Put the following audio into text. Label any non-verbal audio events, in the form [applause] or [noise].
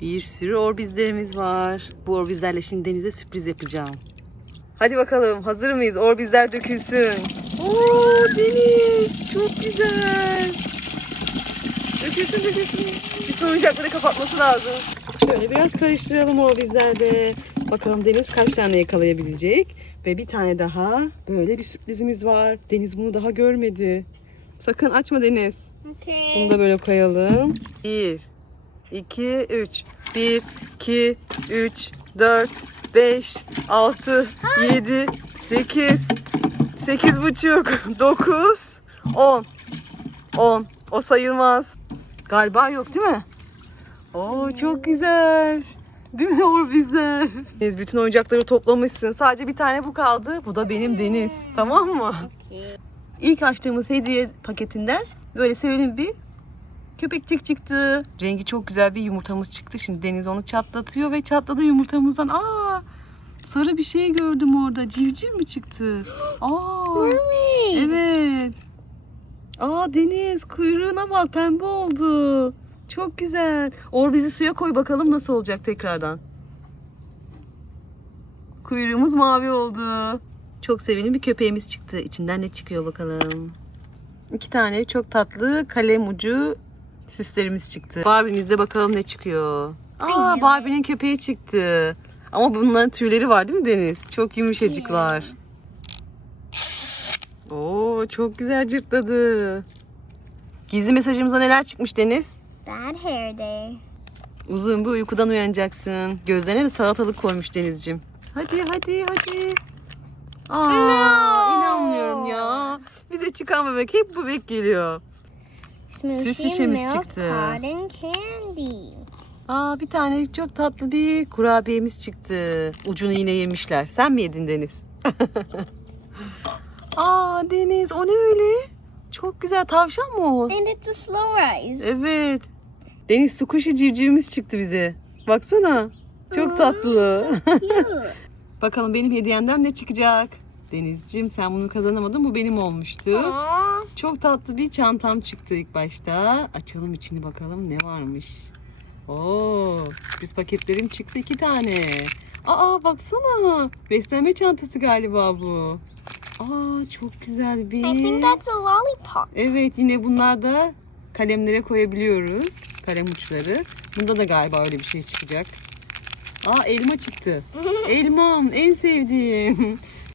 Bir sürü orbizlerimiz var. Bu orbizlerle şimdi Deniz'e sürpriz yapacağım. Hadi bakalım hazır mıyız? Orbizler dökülsün. Oo Deniz çok güzel. Dökülsün dökülsün. Bütün oyuncakları kapatması lazım. Şöyle biraz karıştıralım orbizlerde. Bakalım Deniz kaç tane yakalayabilecek. Ve bir tane daha böyle bir sürprizimiz var. Deniz bunu daha görmedi. Sakın açma Deniz. Bunu Okay. da böyle koyalım. 1, 2, 3. 1, 2, 3, 4, 5, 6, 7, 8, 8 buçuk, 9, 10. 10. O sayılmaz. Galiba yok değil mi? Oo çok güzel. Değil mi [laughs] Orbizler? Deniz bütün oyuncakları toplamışsın. Sadece bir tane bu kaldı. Bu da benim Deniz. Tamam mı? İlk açtığımız hediye paketinden böyle sevimli bir köpekçik çıktı. Rengi çok güzel bir yumurtamız çıktı. Şimdi Deniz onu çatlatıyor ve çatladı yumurtamızdan. Aa! Sarı bir şey gördüm orada. Civciv mi çıktı? Aa! Evet. Aa Deniz kuyruğuna bak pembe oldu. Çok güzel. Orbizi suya koy bakalım nasıl olacak tekrardan. Kuyruğumuz mavi oldu. Çok sevimli bir köpeğimiz çıktı. İçinden ne çıkıyor bakalım. İki tane çok tatlı kalem ucu süslerimiz çıktı. Barbie'mizde bakalım ne çıkıyor. Aa Barbie'nin köpeği çıktı. Ama bunların tüyleri var değil mi Deniz? Çok yumuşacıklar. Oo çok güzel cırtladı. Gizli mesajımıza neler çıkmış Deniz? Bad hair day. Uzun bir uykudan uyanacaksın. Gözlerine de salatalık koymuş Deniz'cim. Hadi hadi hadi. Aa, No. inanmıyorum ya. Bize çıkan bebek hep bu bebek geliyor. Smoothie şişemiz çıktı. Aa bir tane çok tatlı bir kurabiyemiz çıktı. Ucunu yine yemişler. Sen mi yedin Deniz? [laughs] Aa Deniz o ne öyle? Çok güzel tavşan mı o? And it's a slow rise. Evet. Deniz su kuşu civcivimiz çıktı bize. Baksana. Çok tatlı. [laughs] Bakalım benim hediyemden ne çıkacak? Denizciğim sen bunu kazanamadın. Bu benim olmuştu. Aw. Çok tatlı bir çantam çıktı ilk başta. Açalım içini bakalım ne varmış. Oo, sürpriz paketlerim çıktı iki tane. Aa baksana. Beslenme çantası galiba bu. Aa çok güzel bir. I think that's a lollipop. Evet yine bunlar da kalemlere koyabiliyoruz. Kalem uçları. Bunda da galiba öyle bir şey çıkacak. Aa elma çıktı. [laughs] Elmam en sevdiğim.